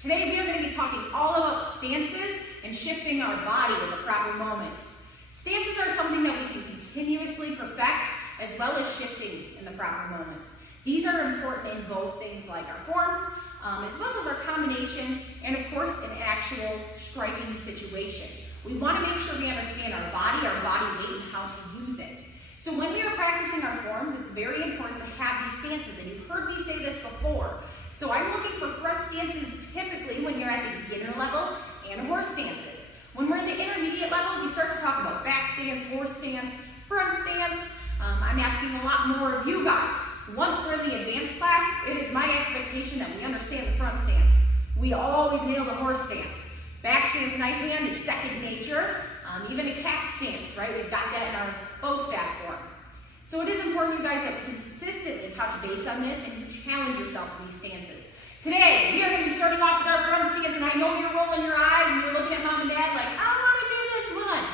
Today we are going to be talking all about stances and shifting our body in the proper moments. Stances are something that we can continuously perfect as well as shifting in the proper moments. These are important in both things like our forms, as well as our combinations, and of course an actual striking situation. We want to make sure we understand our body weight, and how to use it. So when we are practicing our forms, it's very important to have these stances, and you've heard me say this before. So I'm looking for front stances typically when you're at the beginner level and horse stances. When we're in the intermediate level, we start to talk about back stance, horse stance, front stance. I'm asking a lot more of you guys. Once we're in the advanced class, it is my expectation that we understand the front stance. We always nail the horse stance. Back stance knife hand is second nature. Even a cat stance, right? We've got that in our bow staff form. So it is important, you guys, that we consistently touch base on this and you challenge yourself in these stances. Today, we are going to be starting off with our front stance, and I know you're rolling your eyes and you're looking at mom and dad like, I don't want to do this one.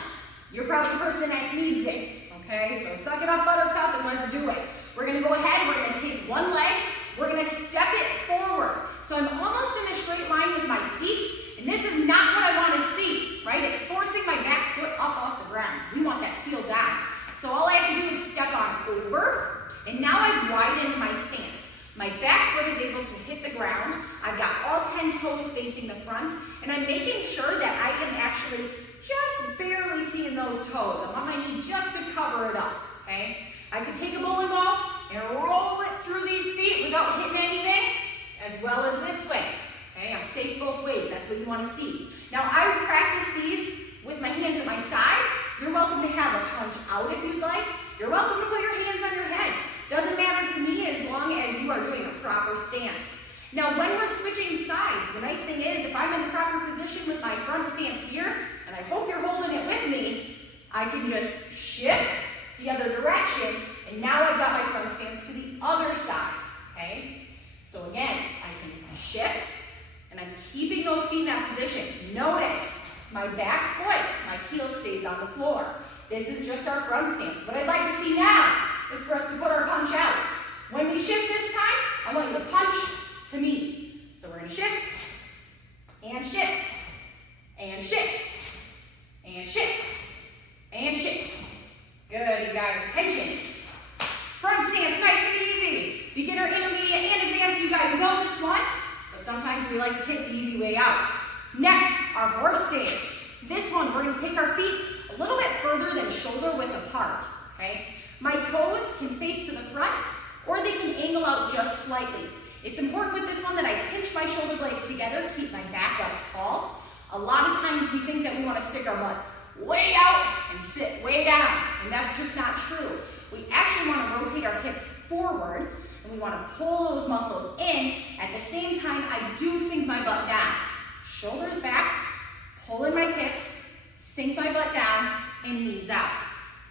You're probably the person that needs it, okay? So suck it up, buttercup, and let's do it. We're going to go ahead, we're going to take one leg, we're going to step it forward. So I'm almost in a straight line with my feet, and this is not what I want to see, right? It's forcing my back foot up off the ground. We want that heel down. So all I have to do is step on over, and now I've widened my stance. My back foot is able to hit the ground. I've got all 10 toes facing the front, and I'm making sure that I am actually just barely seeing those toes. I'm on my knee just to cover it up, okay? I could take a bowling ball and roll it through these feet without hitting anything, as well as this way. Okay, I'm safe both ways. That's what you want to see. Now, I would practice these with my hands at my side. You're welcome to have a punch out if you'd like. You're welcome to put your hands on your head. Doesn't matter to me as long as you are doing a proper stance. Now, when we're switching sides, the nice thing is if I'm in the proper position with my front stance here, and I hope you're holding it with me, I can just shift the other direction, and now I've got my front stance to the other side, okay? So again, I can shift, and I'm keeping those feet in that position. Notice my back foot, my heel stays on the floor. This is just our front stance. What I'd like to see now is for us to put our punch out. When we shift this time, I want you to punch to me. So we're gonna shift, and shift, and shift, and shift, and shift. Good, you guys, attention. Front stance, nice and easy. Beginner, intermediate, and advanced, you guys know this one, but sometimes we like to take the easy way out. Next, our horse stance. This one, we're gonna take our feet a little bit further than shoulder width apart, okay? My toes can face to the front, or they can angle out just slightly. It's important with this one that I pinch my shoulder blades together, keep my back up tall. A lot of times we think that we wanna stick our butt way out and sit way down, and that's just not true. We actually want to rotate our hips forward, and we want to pull those muscles in. At the same time, I do sink my butt down. Shoulders back, pull in my hips, sink my butt down, and knees out.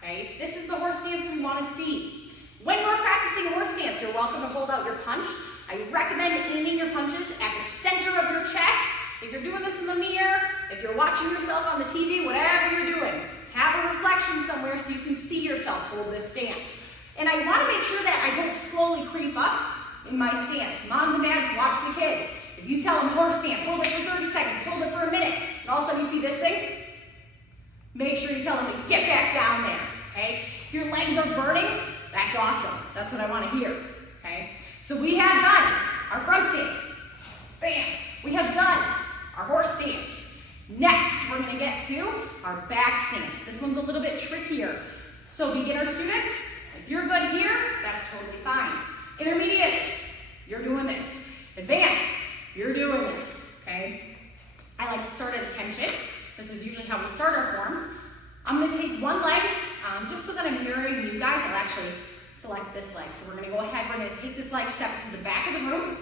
Okay? This is the horse stance we want to see. When you're practicing horse stance, you're welcome to hold out your punch. I recommend aiming your punches at the center of your chest. If you're doing this in the mirror, if you're watching yourself on the TV, whatever you're doing, have a reflection somewhere so you can see yourself hold this stance. And I want to make sure that I don't slowly creep up in my stance. Moms and dads, watch the kids. If you tell them horse stance, hold it for 30 seconds, hold it for a minute, and all of a sudden you see this thing, make sure you tell them to get back down there, okay? If your legs are burning, that's awesome. That's what I want to hear, okay? So we have done our front stance. Bam. We have done our horse stance. Next, we're going to get to our back stance. This one's a little bit trickier. So beginner students, if you're good here, that's totally fine. Intermediates, you're doing this. Advanced, you're doing this, okay? I like to start at attention. This is usually how we start our forms. I'm going to take one leg, just so that I'm mirroring you guys. I'll actually select this leg. So we're going to go ahead, we're going to take this leg, step it to the back of the room.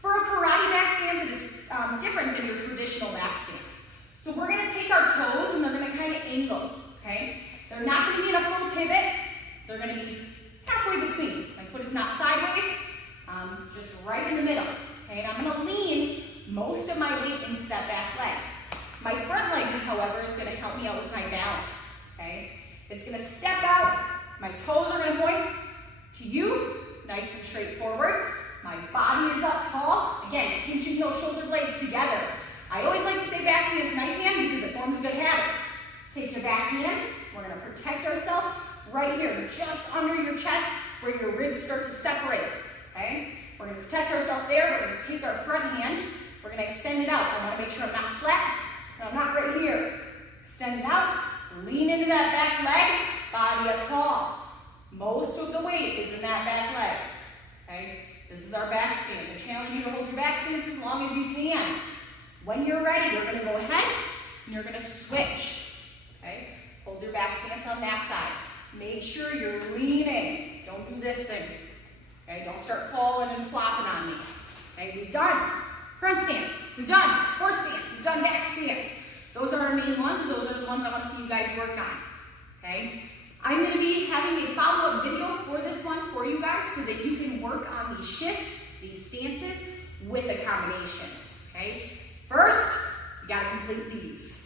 For a karate back stance, it is different than your traditional back stance. So we're going to take our toes and they're going to kind of angle, okay? They're not going to be in a full pivot. They're going to be halfway between. My foot is not sideways, just right in the middle, okay? And I'm going to lean most of my weight into that back leg. My front leg, however, is going to help me out with my balance, okay? It's going to step out. My toes are going to point to you, nice and straight forward. My body is up tall. Again, pinching those shoulder blades together. I always like to say back stance knife hand because it forms a good habit. Take your back hand. We're going to protect ourselves right here, just under your chest where your ribs start to separate. Okay? We're going to protect ourselves there. We're going to take our front hand. We're going to extend it out. I want to make sure I'm not flat. And I'm not right here. Extend it out. Lean into that back leg. Body up tall. Most of the weight is in that back leg. Okay? This is our back stance. I challenge you to hold your back stance as long as you can. When you're ready, you're going to go ahead and you're going to switch. Okay? Hold your back stance on that side. Make sure you're leaning. Don't do this thing. Okay? Don't start falling and flopping on me. Okay? We've done front stance. We've done horse stance. We've done back stance. Those are our main ones. Those are the ones I want to see you guys work on. Okay? I'm going to be having a follow-up video for this one for you guys so that you can work on these shifts, these stances with a combination. Okay? First, you got to complete these.